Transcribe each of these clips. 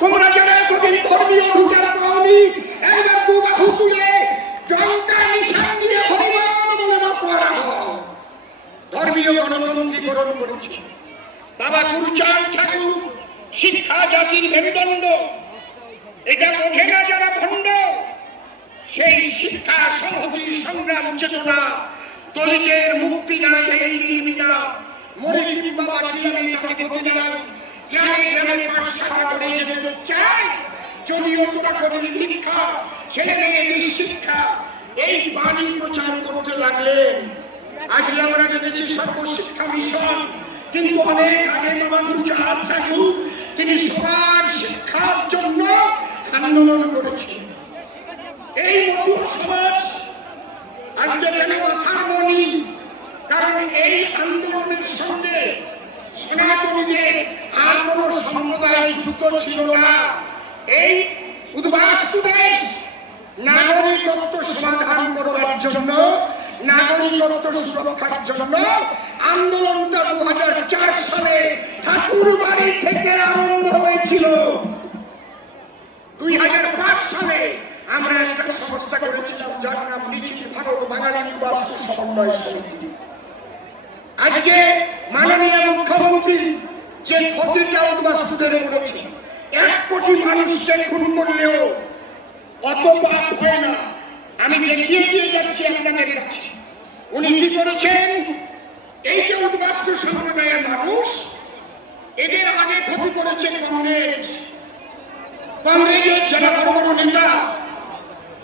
তোমরা যারা এতদিন ধর্মীয় অভিযান পাওনি, একবার দু বাহু তুলে জনতা নিশান দিয়ে হরিবল বলে পড়া হয়। ধর্মীয় গণতন্ত্রীকরণ করেছে বাবা গুরুচাঁদ ঠাকুর। শিক্ষা জাতির মেরুদণ্ড, এটা বোঝে না যারা ভণ্ড। সেই শিক্ষা সংহতি সংগ্রাম চেতনা, দলিতের মুক্তি নাই এই দিনটা। মরে কিংবা বাঁচি আমি তাকে বলি না, গ্রামে গ্রামে পাঠশালা গড়ে যেতে চাই। যদিও তোরা করি ভিক্ষা, ছেলে মেয়েদের শিক্ষা, এই বাণী প্রচার করতে লাগলেন। আজকে আমরা দেখেছি সর্বশিক্ষা মিশন, কিন্তু অনেক আগে বাবা গুরুচাঁদ ঠাকুর তিনি সবার শিক্ষার জন্য আন্দোলন করেছেন। এই মধুর সমাজ আজকে কেন থামনি? কারণ এই আন্দোলনের সঙ্গে সনাতনীদের আর কোন সম্প্রদায় যুক্ত ছিল না। এই উদ্বাস্তুদের নাগরিকত্ব সমাধান করবার জন্য, নাগরিকত্ব সুরক্ষার জন্য আন্দোলনটা 2004 সালে ঠাকুর বাড়ি থেকে আরম্ভ হয়েছিল। 2005 সালে আমরা একটা সংস্থা করেছিলাম যার নাম নিখিল ভারত বাঙালি উদ্বাস্তু সমন্বয় সমিতি। আজকে মাননীয় মুখ্যমন্ত্রী যে ক্ষতিটা উদ্বাস্তুদের করেছে, 1 কোটি মানুষের খুন করলেও অত পাপ হয় না। আমি দেখিয়ে দিয়ে যাচ্ছি আপনাদের কাছে। উনি কি করেছেন? এই যে উদ্বাস্তু সম্প্রদায়ের মানুষ, এদের আগে ক্ষতি করেছেন কংগ্রেস। কংগ্রেসের যারা বড় বড় নেতা,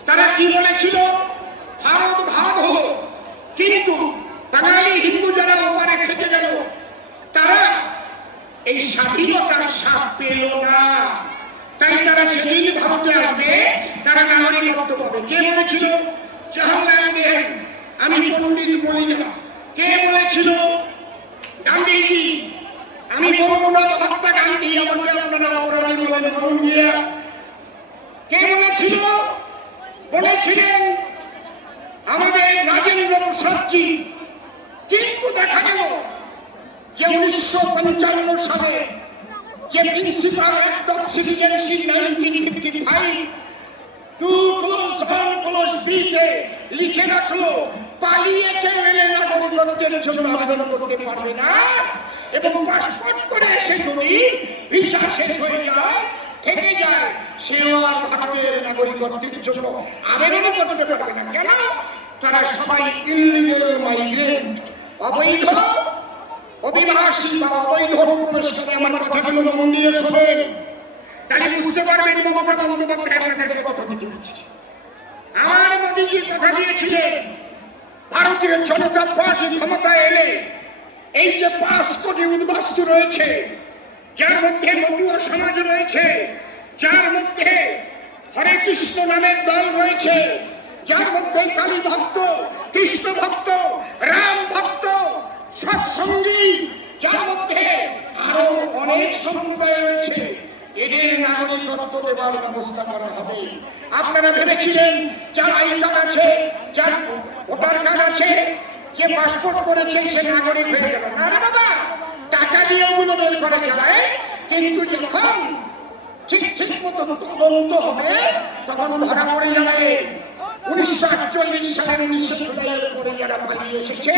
তারা কি বলেছিল? ভারত ভাগ হলো। কিন্তু বাঙালি হিন্দু যারা ওখানে খেতে গেল, তারা এই স্বাধীনতার স্বাদ পেল না। তাই তারা যেদিন ভারতে আসবে তারা নাগরিকত্ব পাবে। কে বলেছিল? জওহরলাল নেহরু। আমি পণ্ডিত বলি না। কে বলেছিল? গান্ধীজি। আমি বলবো না মহাত্মা গান্ধী, আমাকে আপনারা অপরাধী বলে বলুন গিয়া। কে বলেছিল? বলেছিলেন আমাদের রাজেন্দ্র প্রসাদজি। কিন্তু দেখা গেল যে 1955 সালে যে প্রিন্সিপাল অ্যাক্ট অফ সিটিজেনশিপ 1955 2 লিখে রাখলো, পালিয়েছে মেনে নাগরিকত্বের জন্য আবেদন করতে পারবে না, এবং পাসপোর্ট করে এসে যদি ভিসা শেষ হয়ে যায়, থেকে যায়, সেও আর ভারতের নাগরিকত্বের জন্য আবেদন করতে পারবে না। কেন? তারা সবাই ইলিগাল মাইগ্রেন্ট, অবৈধ অভিবাসী বা অবৈধ অনুপ্রবেশকারী। আমার কথাগুলো মন দিয়ে শোনেন, তাহলে বুঝতে পারবেন মমতা বন্দ্যোপাধ্যায় আপনাদের কথা দিচ্ছি। আমার মোদীজি কথা দিয়েছিলেন ভারতীয় জনতা পার্টি ক্ষমতায় এলে এই যে 5 কোটি উদ্বাস্তু রয়েছে, যার মধ্যে মতুয়া সমাজ রয়েছে, যার মধ্যে হরে কৃষ্ণ নামের দল রয়েছে, যার মধ্যে কালী ভক্ত, কৃষ্ণ ভক্ত, রাম ভক্ত, সৎসঙ্গী, যার মধ্যে আরো অনেক সম্প্রদায় রয়েছে, এদের নাগরিকত্ব দেওয়ার ব্যবস্থা করা হবে। আপনারা ভেবেছিলেন যার আইন কার্ড আছে, যার ভোটার কার্ড আছে, যে পাসপোর্ট করেছে সে নাগরিক হয়ে গেল। না বাবা, টাকা দিয়ে ওগুলো বের করা যায়, কিন্তু যখন ঠিক মতো তদন্ত হবে তখন ধরা পড়ে যাবে। 1948 সালে 19 জুলাইয়ের পরে যারা পালিয়ে এসেছে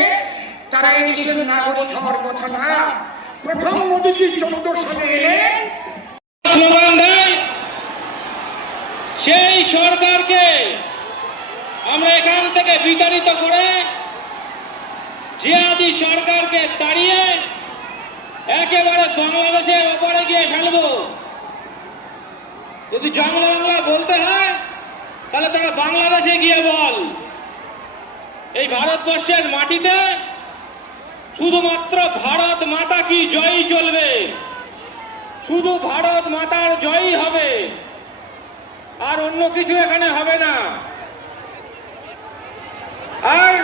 তারা এই দেশের নাগরিক হওয়ার কথা না। প্রথম মোদীজি 14 সালে এলেন, স্লোগান দেয়, সেই সরকারকে আমরা এখান থেকে বিতাড়িত করে জিহাদি সরকারকে তাড়িয়ে একেবারে বাংলাদেশের ওপরে গিয়ে ফেলবো। যদি জঙ্গল বাংলা বলতে হয় তাহলে তারা বাংলাদেশে গিয়ে বল। এই ভারতবর্ষের মাটিতে শুধুমাত্র ভারত মাতা কি জয়ী চলবে, শুধু ভারত মাতার জয়ী হবে, আর অন্য কিছু এখানে হবে না। আর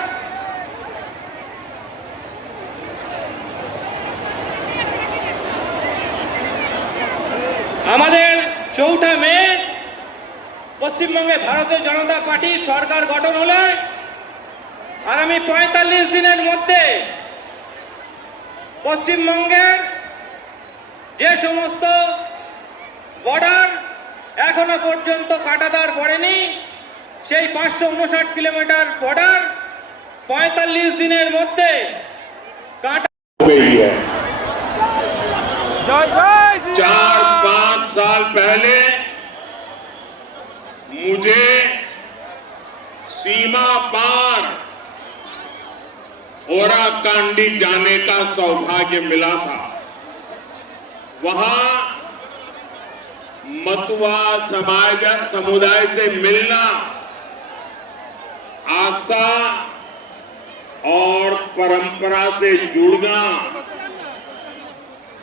আমাদের 4 মে পশ্চিমবঙ্গে ভারতীয় জনতা পার্টি সরকার গঠন হলে আগামী 45 দিনের মধ্যে পশ্চিমবঙ্গের যে সমস্ত বর্ডার এখনো পর্যন্ত কাঁটাতার পড়েনি। সেই 559 কিলোমিটার বর্ডার 45 দিনের মধ্যে কাঁটা गई है। 4-5 साल पहले मुझे सीमा पार ओराकांडी जाने का सौभाग्य मिला था। वहां मतुआ समुदाय से मिलना आस्था और परंपरा से जुड़ना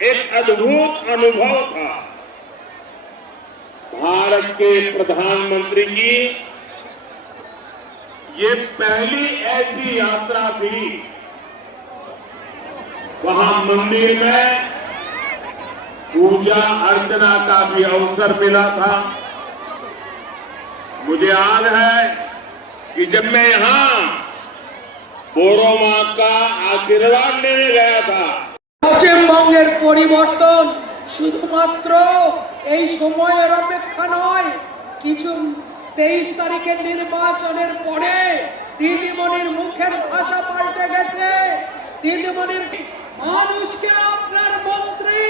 एक अद्भुत अनुभव था। भारत के प्रधानमंत्री की ये पहली ऐसी यात्रा थी। वहां मंदिर में पूजा अर्चना का भी अवसर मिला था। मुझे याद है कि जब मैं यहां बोरो मां का आशीर्वाद लेने गया था, পশ্চিমবঙ্গের পরিবর্তন শুধুমাত্র এই সময়ের অপেক্ষা নয়। কিছু 23 তারিখের নির্বাচনের পরে দিদিমণির মুখের ভাষা পাল্টে গেছে। দিদিমণির মানুষকে আপনার মন্ত্রী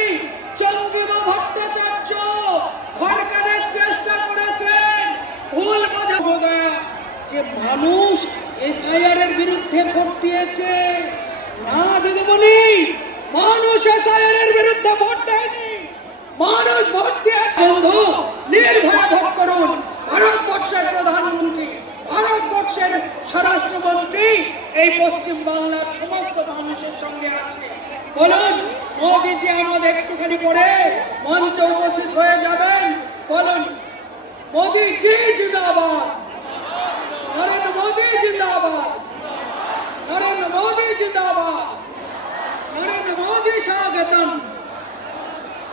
চন্দ্রিমা ভট্টাচার্য ভড়কানোর চেষ্টা করেছেন। ভুল বোঝা হবে যে মানুষ এসআইআর এর বিরুদ্ধে ভোট দিয়েছে। না দিদিমণি, মানুষ এসআইআর এর বিরুদ্ধে ভোট দেয়নি, মানুষ ভোট দিয়েছে। বন্ধু, নির্ভয়ে ভোট করুন। ভারতবর্ষের প্রধানমন্ত্রী, ভারতবর্ষের স্বরাষ্ট্রমন্ত্রী এই পশ্চিম বাংলার সমস্ত মানুষের সঙ্গে আছে। বলুন, মোদীজি আমাদের একটুখানি পরে মঞ্চে উপস্থিত হয়ে যাবেন। বলুন, মোদীজি জিন্দাবাদ, নরেন্দ্র মোদী জিন্দাবাদ, নরেন্দ্র মোদী জিন্দাবাদ, नरेंद्र मोदी स्वागतम,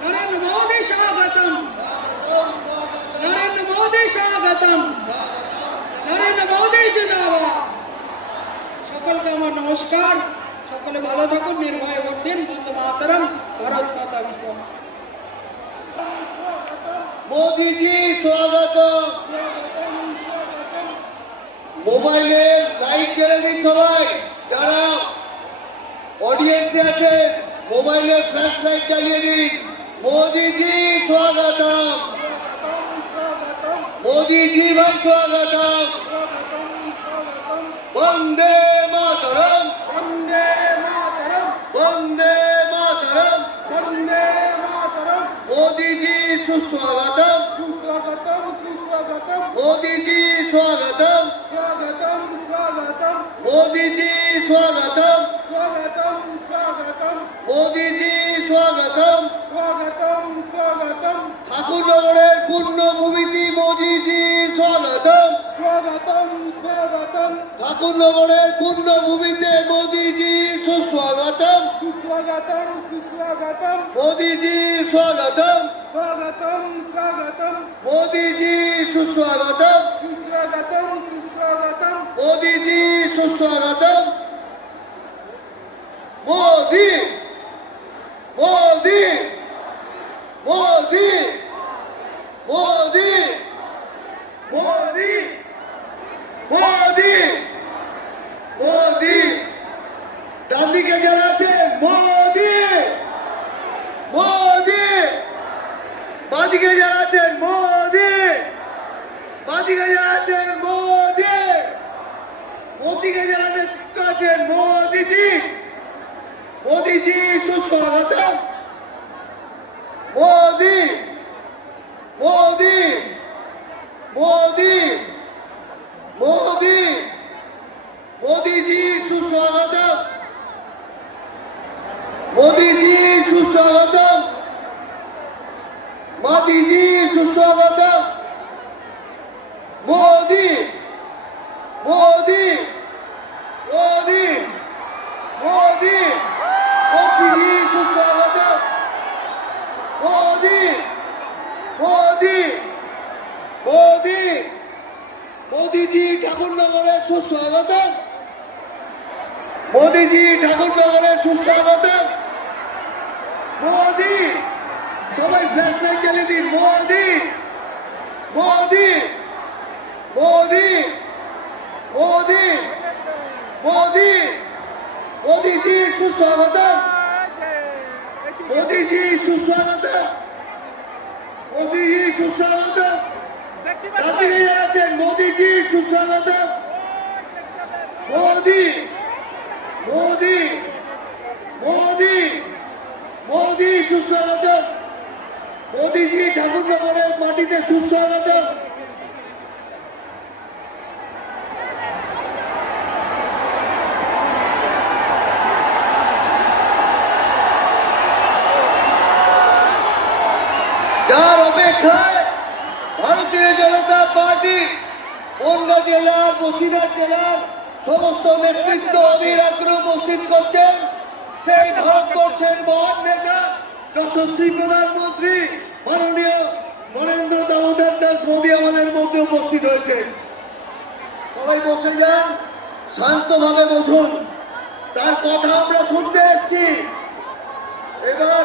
नरेंद्र मोदी स्वागतम, नरेंद्र मोदी स्वागतम, नरेंद्र मोदी जिंदाबाद। সকলকে আমার নমস্কার। সকলে ভালো থাকুন, নির্ভয়ে ভোট দিন। বন্দে মাতরম, ভারত মাতা কি জয়। मोदी जी स्वागत। मोबाइले लाइट জ্বালিয়ে দিন সবাই। যারা ऑडियंस আছে मोबाइले फ्लैश लाइट জ্বালিয়ে দিন। मोदी जी स्वागत, मोदी जी भाई स्वागत। वंदे मातरम, वंदे मातरम, वंदे मातरम, वंदे मातरम। मोदी जी सुस्वागतम, सुस्वागतम, सुस्वागतम। मोदी जी स्वागतम, स्वागतम, स्वागतम। मोदी जी स्वागतम, स्वागतम, स्वागतम। मोदी जी स्वागतम, स्वागतम, स्वागतम। ঠাকুরনগরের পূর্ণভূমিতে মোদি জি স্বাগতম, স্বাগতম, স্বাগতম। ঠাকুরনগরের পূর্ণভূমিতে মোদি জি সুস্বাগতম, সুস্বাগতম, সুস্বাগতম। মোদি জি স্বাগতম, স্বাগতম, স্বাগতম। মোদি জি সুস্বাগতম, সুস্বাগতম, সুস্বাগতম। মোদি জি সুস্বাগতম। मोदी, मोदी, मोदी, मोदी, मोदी, मोदी, मोदी। दादी के जरा से मोदी, मोदी। बादी के जरा से मोदी, बादी के जरा से मोदी, मोदी के जरा से मोदी जी। मोदी जी सुस्वागतम। मोदी, मोदी, मोदी, मोदी, मोदी जी सुस्वागतम। मोदी जी सुस्वागतम। मोदी जी सुस्वागतम। मोदी, मोदी, मोदी, मोदी। मोदी जी सुस्वागतम। मोदी, मोदी, मोदी। मोदी जी ठाकुरनगरे सुस्वागतम। मोदी जी ठाकुरनगरे सुस्वागतम। मोदी সবাই ফ্ল্যাশ লাইট জ্বালিয়ে দিন। মোদি মোদি মোদি মোদি মোদি मोदी जी सुस्वागतम। मोदी जी सुस्वागतम। मोदी जी सुस्वागतम। दादी आছেন मोदी जी सुस्वागतम। मोदी मोदी मोदी मोदी सुस्वागतम। मोदी जी ঠাকুরনগরের মাটিতে সুস্বাগতম। যার অপেক্ষায় ভারতীয় জনতা পার্টি বনগাঁ জেলার বসিরহাট জেলার সমস্ত নেতৃত্ব অবিরাগ্র উপস্থিত করছেন সেই ভারতবর্ষের মহান নেতা যশস্বী প্রধানমন্ত্রী মাননীয় নরেন্দ্র দামোদর দাস মোদী আমাদের মধ্যে উপস্থিত হয়েছে। সবাই বসে যান, শান্তভাবে বসুন, তার কথা আমরা শুনতে এসেছি। এবার